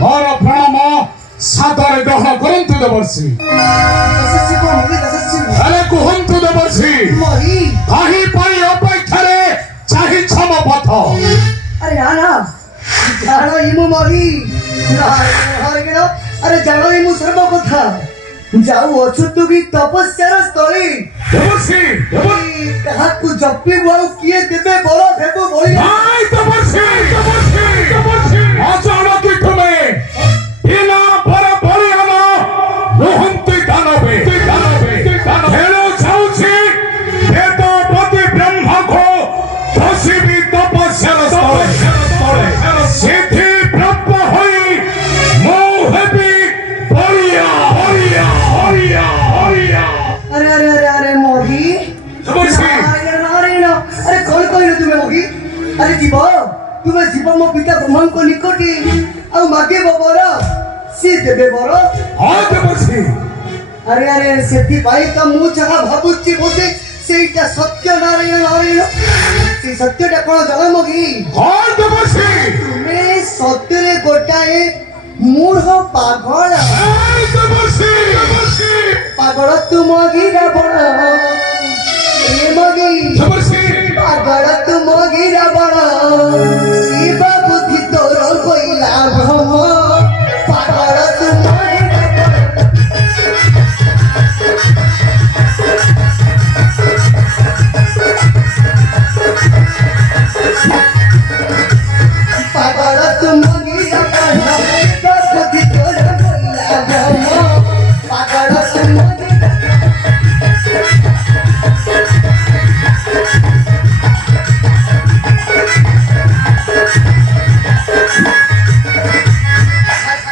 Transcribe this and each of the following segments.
ମୋର ପ୍ରଣାମ ସାଦରେ ଗ୍ରହଣ କରନ୍ତୁ ଦେବର୍ଷି। ଆରେ କୁହନ୍ତୁ ଦେବର୍ଷି, କାହିଁ ପାଇଁ ଅପେକ୍ଷାରେ ଚାହିଁଛ ମୋ ପଥ? अरे ना जानो इमु मरी ना हर गेलो अरे जानो इमु सर्व कथा जाऊ अछुतु की तपस्यार स्थली देवर्षि काहाकु जप्पी बाऊ किए देबे बरो भेबु बोली नाइ देवर्षि अजान की तुमे बिना पर परियाना मोहंती दानवे हेलो जाउछि वेदपति ब्रह्मा को दशिमी तपस्यार स्थले सिद्धि प्राप्त होई मोहबी परिया अरे अरे अरे अरे मोगी देवर्षि अरे कौन कहलो तुम्हें मोगी अरे जीव तुम्हें जीव मो पिता ब्रह्मा को निकटी आ मागे बर सी देबे बर हाँ देवर्षि अरे अरे सेठी भाई तो मु जहा भाबुची बोते सेटा सत्य नारायण नारायण से सत्यटा कोन जला मोगी हाँ देवर्षि तुम्हें सत्यरे गोटाए मूढ़ पागल पागल तुम गिरा बड़ ए मगी पागल तुम गिरा बड़ शिव बुद्धि तोर कोइला भ्रम पागल तुम पागल तुम गिरा बड़ शिव बुद्धि तोर कोइला भ्रम पागल तुम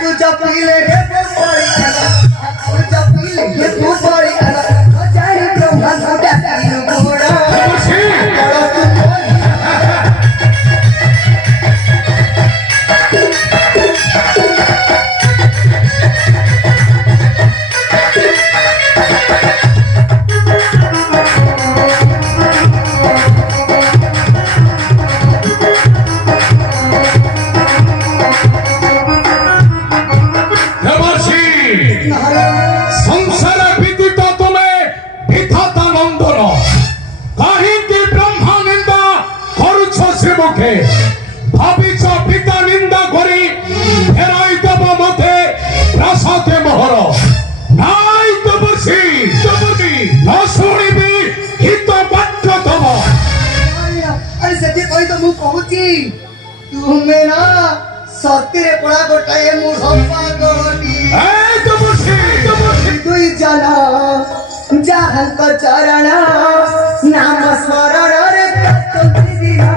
तुझा पीले हे बोली तुझा पीले हे बोली जाने ब्रह्मा गोटा तीन घोड़ा बड़ा तुम संसार विदित तुम्हें विधाता नंदन कहीं ब्रह्मा निंदा करुछ से मुखे भाविछ पिता निंदा करी फेराई देव मते प्रासादे मोहर नाई देवर्षि न शुणिबी हित वाक्य तव अरे सेठी कोई तो मु कहूची तुम्हें ना सत्य पड़ा गोटाए मु हप्पा गटी दुई जना जाहंक चरण नाम स्मरण रे तुलसी दिना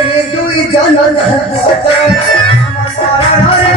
ए दुई जना नाम स्मरण रे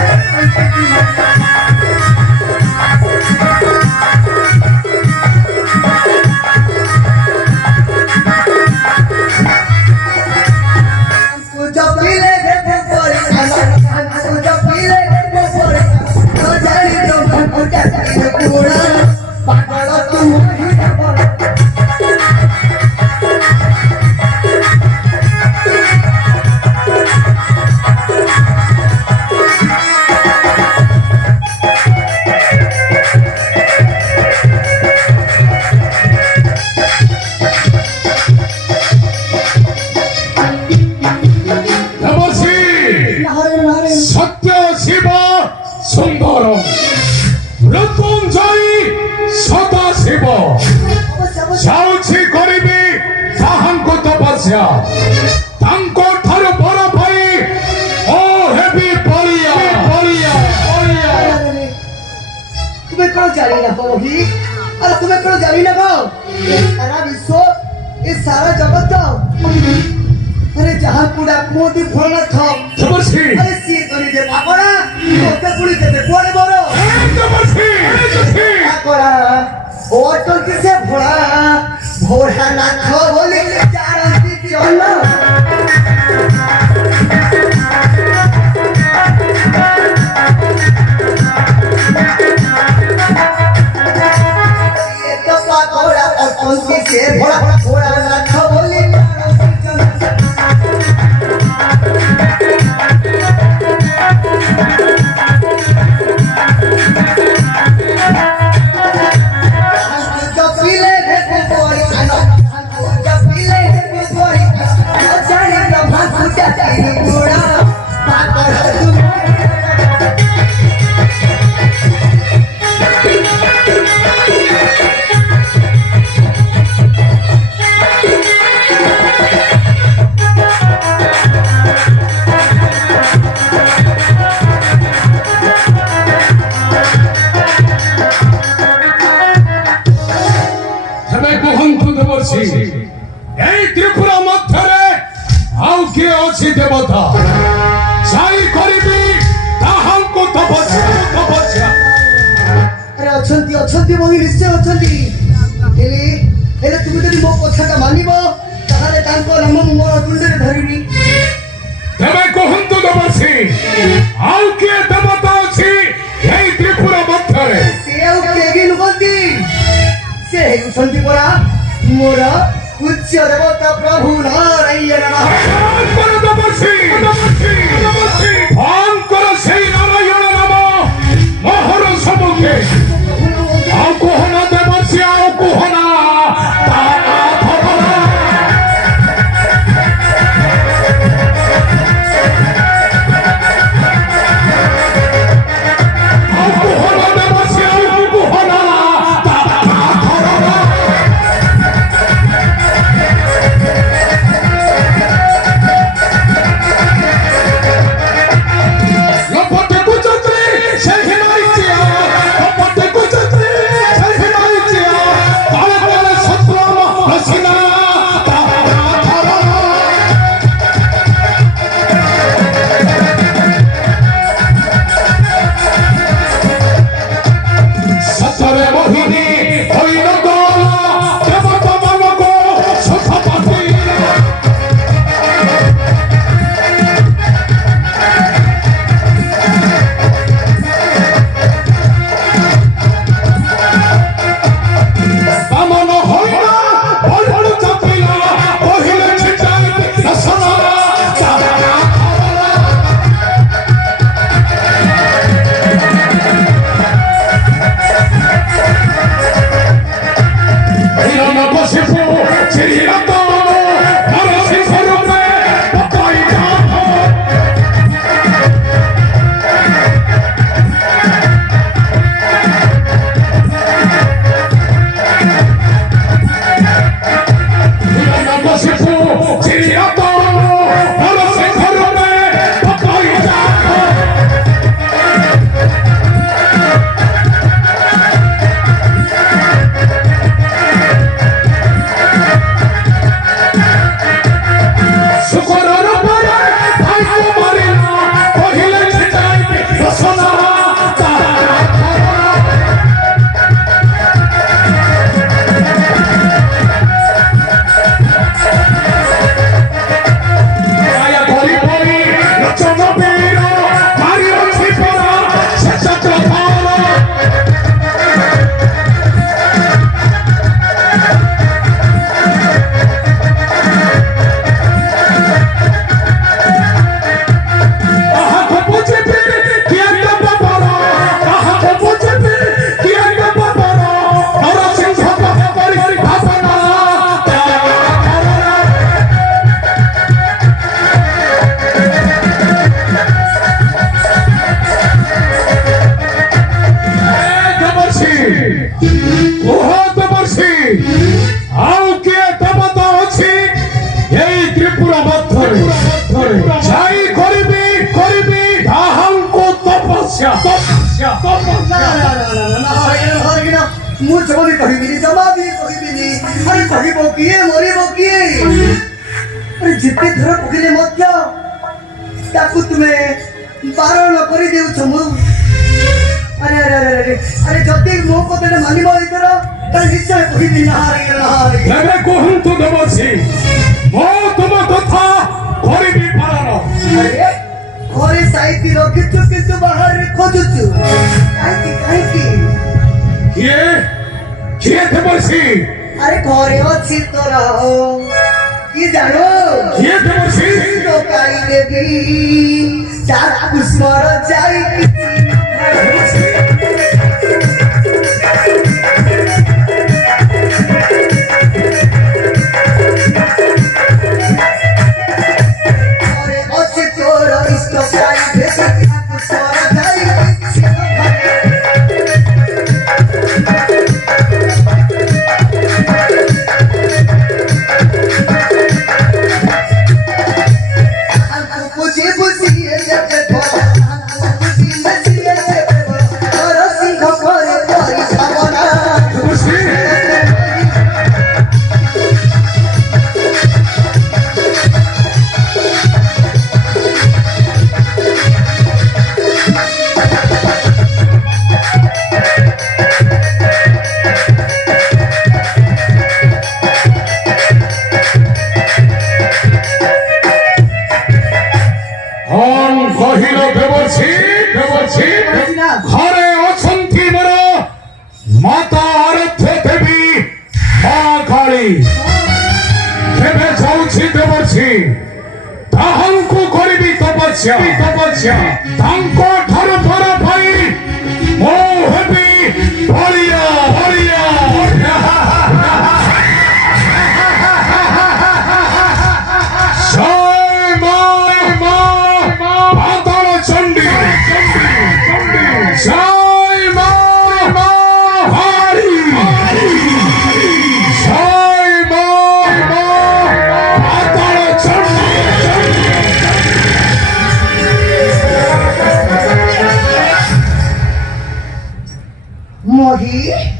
सत्य शिव सुंदर मृत्युंजयी सदा शिव जाउछि करिबी ताहांको तपस्या तांको ठारो बर पाई ओ हेबी परिया तुम्हें कौन जानी ना होगी अरे तुम्हें कौन जानी ना को ये सारा विश्व ये सारा जगत अरे जहाँ कुड़ा मोदी फोड़ना था देवर्षि अरे सी करी दे पापड़ा तो कुड़ी दे कोड़े बोलो देवर्षि पापड़ा और तो किसे फोड़ा भोरा ना खो बोले चारों दी चलो যে ভরা ভরা লাখ বলি তবে কুহন্তু দেবর্ষি এই ত্রিপুরা মধ্যরে ଆଉ କିଏ ଅଛି ଦେବତା ଯାଇ କରିବି ତାହାଙ୍କୁ ତପସ୍ୟା ତପସ୍ୟା ଆରେ ଅଛନ୍ତି ମହି ନିଶ୍ଚୟ ଅଛନ୍ତି ହେଲେ ତୁମେ ଯଦି ମୋ କଥାଟା ମାନିବ ତାହେଲେ ତାଙ୍କ ନାମ ମୁଁ ମୋର ତୁଣ୍ଡରେ ଧରିବି ତେବେ କୁହନ୍ତୁ ଦେବର୍ଷି ଆଉ କିଏ ଦେବତା ଅଛି ଏଇ ତ୍ରିପୁରା ମଧ୍ୟରେ ସେ ଆଉ କେହି ନୁହନ୍ତି ସେ ହେଉଛନ୍ତି ପରା ମୋର ଉଚ୍ଚ ଦେବତା ପ୍ରଭୁ ନାରାୟଣ ଭୟଙ୍କର ସେଇ ନାରାୟଣ ନାମ ମୋହର ସମ୍ମୁଖେ ଆଉ କୁହନା ଦେବର୍ଷି ଆଉ କୁହନା ମୁଁ ଜମା କହିବିନି ଜମା ବି କହିବିନି ଆରେ କହିବ କିଏ ମରିବ କିଏ ଆରେ ଯେତେ ଥର କହିଲେ ମଧ୍ୟ ତାକୁ ତୁମେ ବାରଣ କରିଦେଉଛ ମୁଁ ଆରେ ଆରେ ଆରେ ଆରେ ଆରେ ଯଦି ମୋ କଥାଟା ମାନିବ ଏଥର ତାହେଲେ ନିଶ୍ଚୟ କହିବି ଏବେ କୁହନ୍ତୁ ଦେବର୍ଷି ମୁଁ ତୁମ କଥା କରିବି ପାଳନ ଆରେ ଘରେ ସାଇତି ରଖିଛୁ କିନ୍ତୁ ବାହାରେ ଖୋଜୁଛୁ କାହିଁକି କାହିଁକି କିଏ ଦେବର୍ଷି আরে ঘরে অছি তোরা কি জানো କିଏ ଦେବର୍ଷୀ লোকাই দেবী যার কুস্মর যাই ঘরে অছি তোরা লোকাই দেবী কুস্মর যাই বুঝি বুঝিয়ে যেতে বলা বুঝি বুঝিয়ে যেতে বলা তোর সিংহ করে পরি ভাবনা ଦେବର୍ଷୀ হন কহিল দেবর্ষী দেবর্ষী ঘরে অଛନ୍ତି ମୋର ମାତା ଆରାଧ୍ୟ ଦେବୀ ମା କାଳୀ କେବେ ଯାଉଛି ଦେବର୍ଷୀ ତାହାଙ୍କୁ କରିବି ତପସ୍ୟା ତାଙ୍କ ଠାରୁ ପର ପାଇଁ ମୁଁ ହେବି ବଳିଆ ବଳିଆ ଜୟ ମା ପାତାଳ ଚଣ୍ଡୀ ଜୟ ମା କାଳୀ ଜୟ ମା ପାତାଳ ଚଣ୍ଡୀ মহি